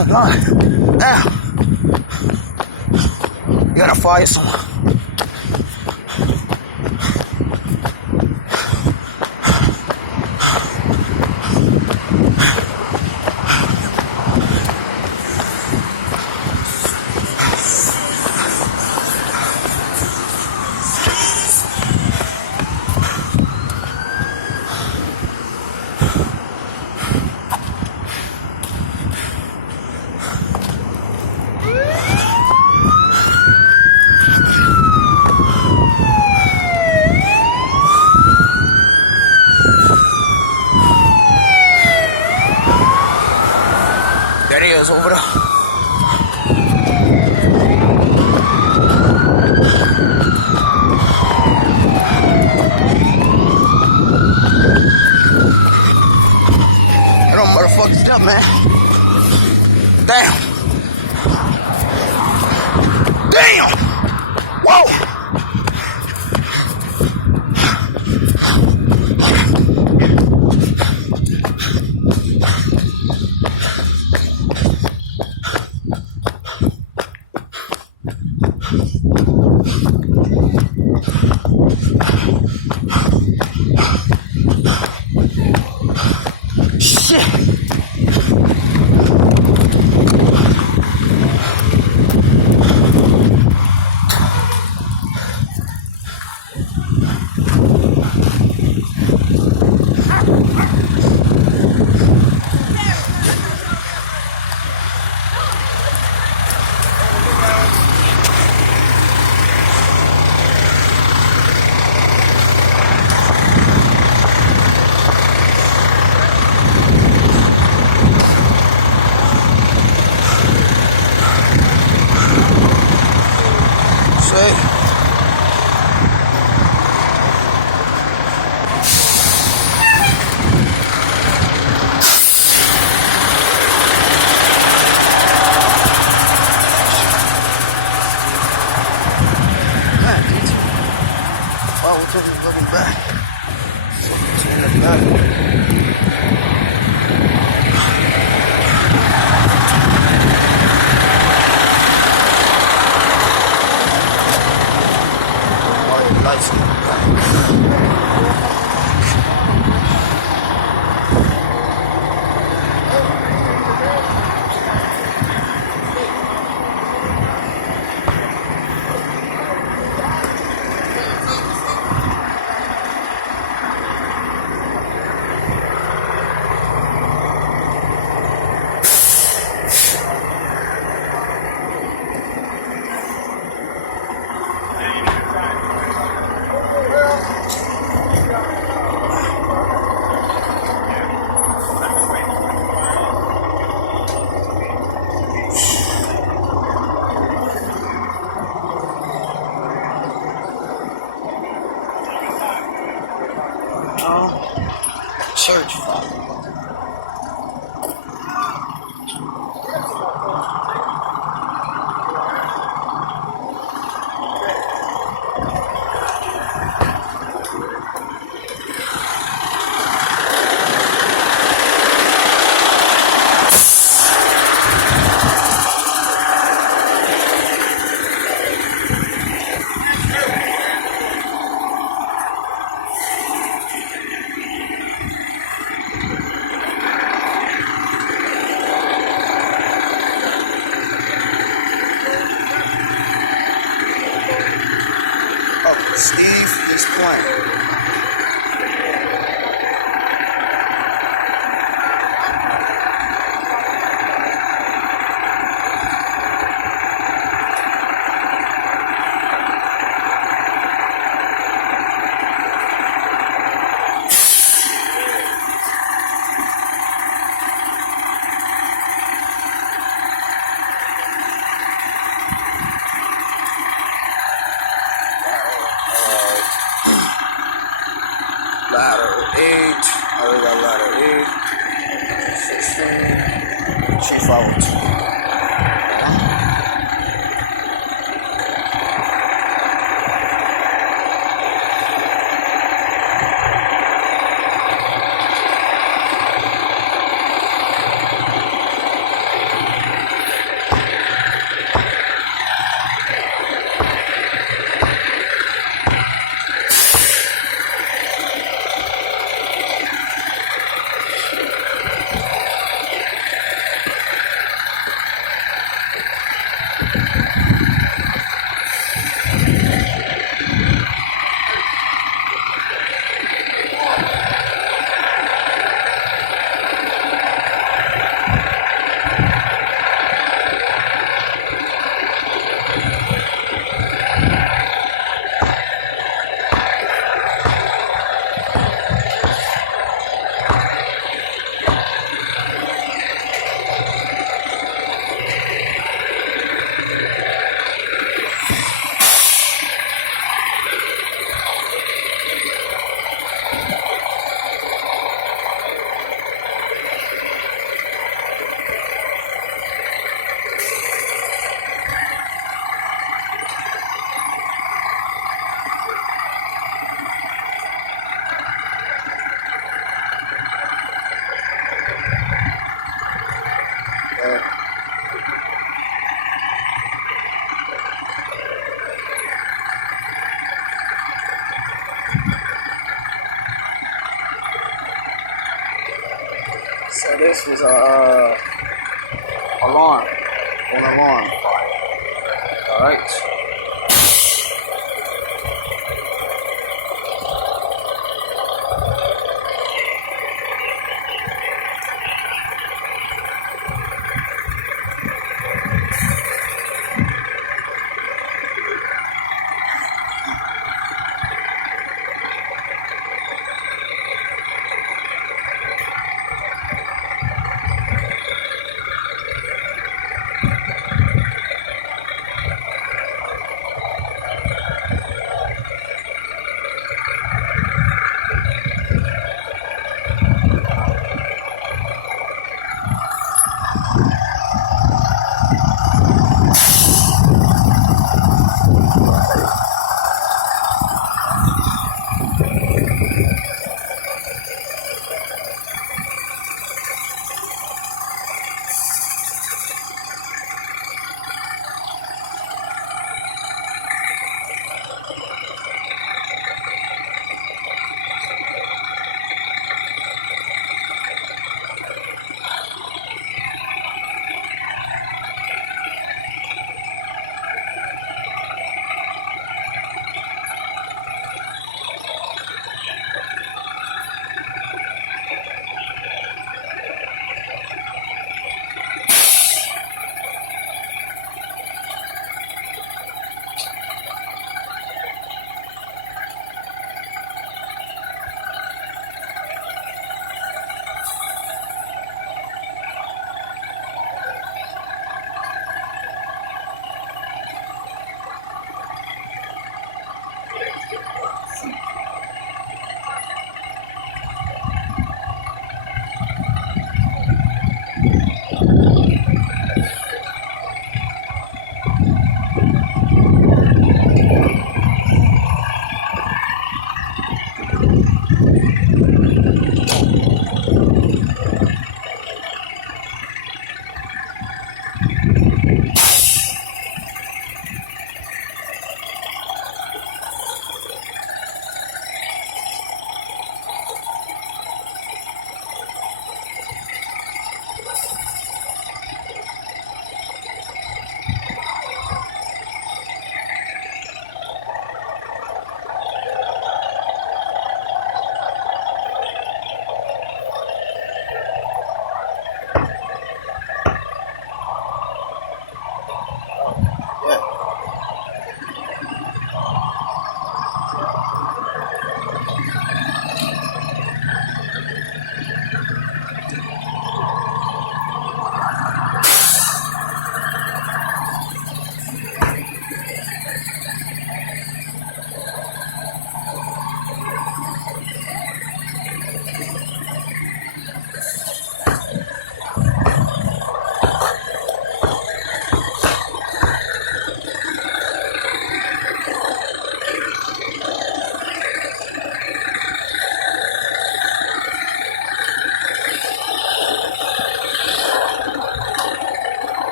Oh, God. Now, you gotta fire someone. There he is over there. That don't motherfucker step, man. Damn. Damn. Whoa. Looking back. Church, Father. Steve is playing. Ladder 8, I got ladder 8, 16, she followed. So this was a alarm, an alarm fire. All right.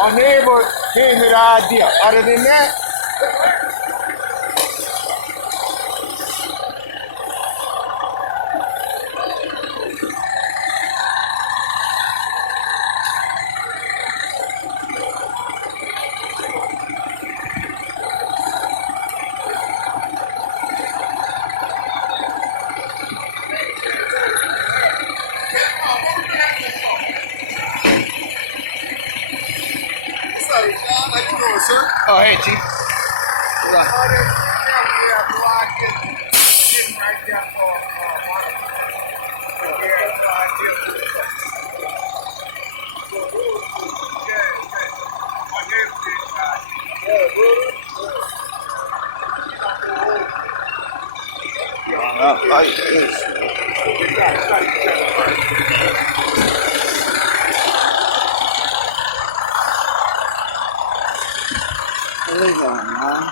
My neighbor gave me the idea. Other than that, how you doing, sir? Oh, hey, Chief. Right. Like this. What is on, man?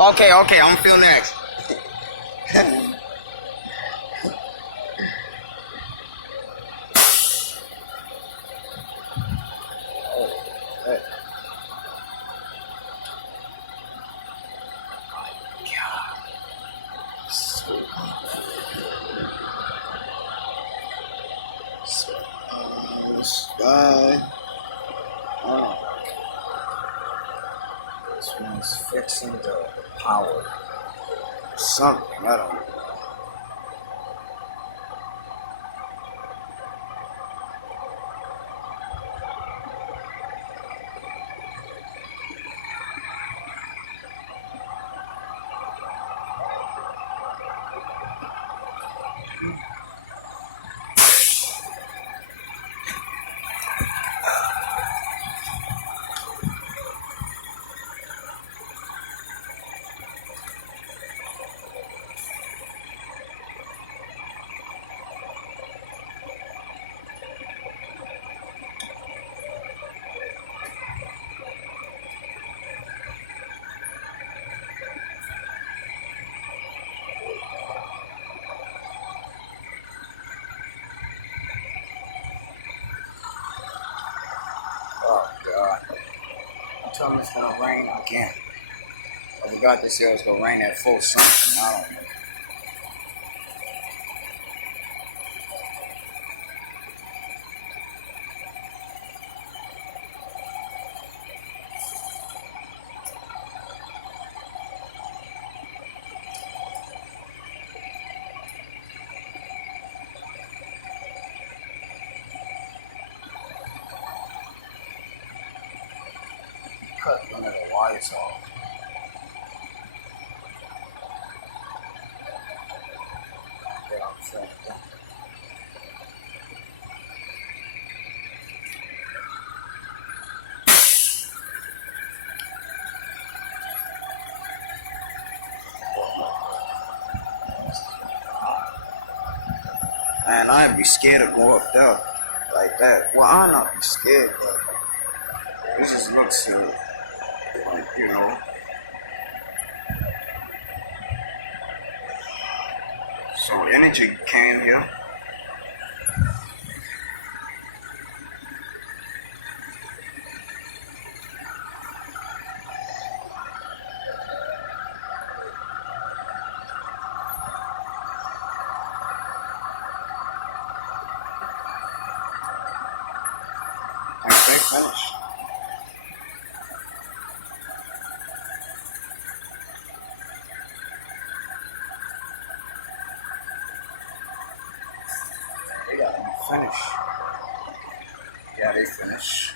Okay, okay, I'm feeling next. This guy. Oh, this one's fixing the power. Something, I don't know. Oh, God. I told him it's gonna rain again. I forgot this year it was gonna rain at full something. I don't know. Cut one of the wires off. Yeah, I'm feeling that. Man, I'd be scared to go up there like that. Well, I'd not be scared, but it just looks like, you know. So energy came here. And they finished. They got them finished. Yeah, they finished.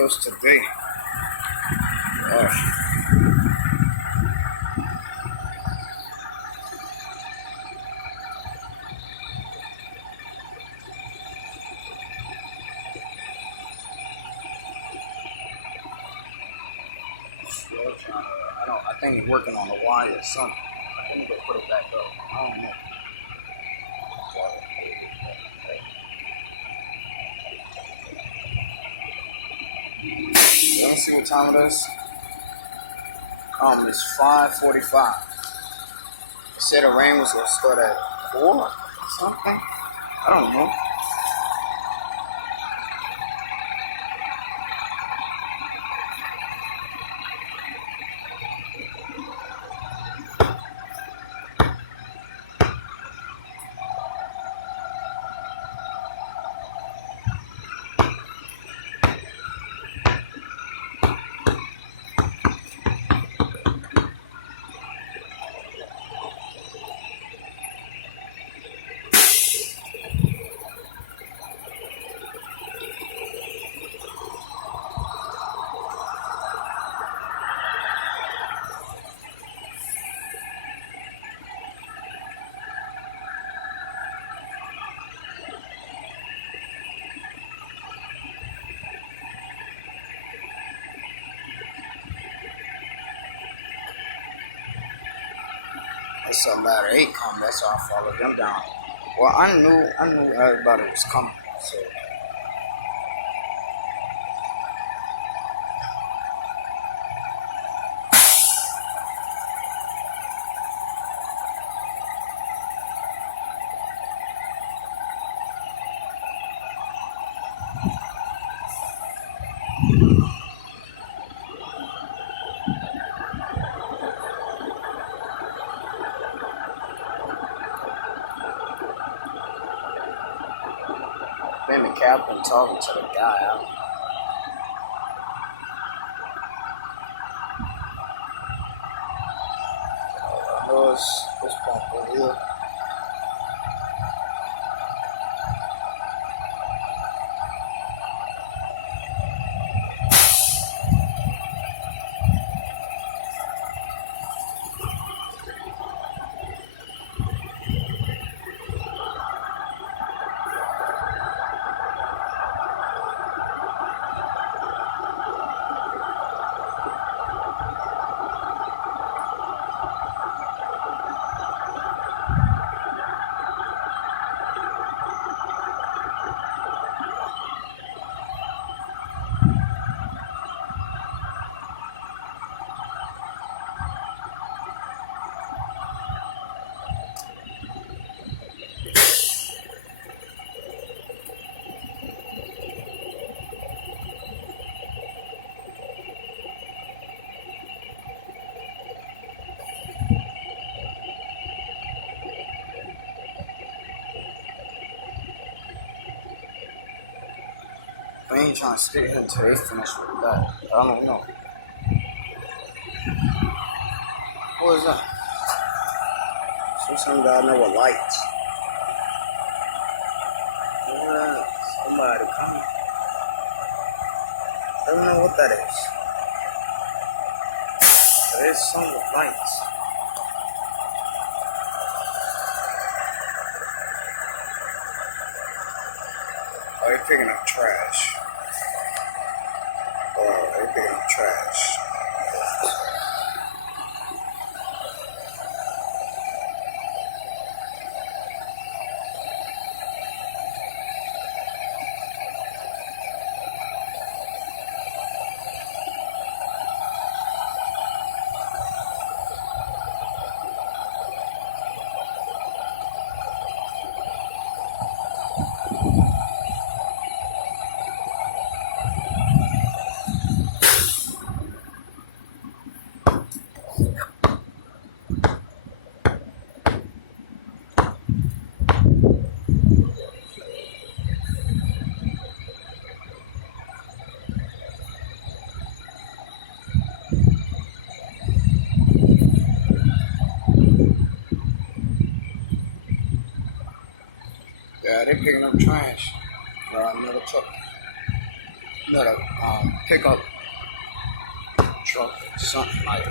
videos today. Gosh. I think he's working on the wire or something. I need to put it back up. I don't know. Let me see what time it is. It's 5:45. They said the rain was gonna start at 4 or something. I don't know. It's a ladder 8 coming. That's how I followed them down. Well, I knew everybody was coming. So. Then the captain talking to the guy out. I know it's this pump over here. They ain't trying to stay here until they finish with that. I don't know. What is that? Some guy know with lights. Somebody coming. I don't know what that is. There is some with lights. Oh, they're picking up trash. Oh, they're picking up trash. Yeah, they're picking up trash. Another truck. pickup truck, something like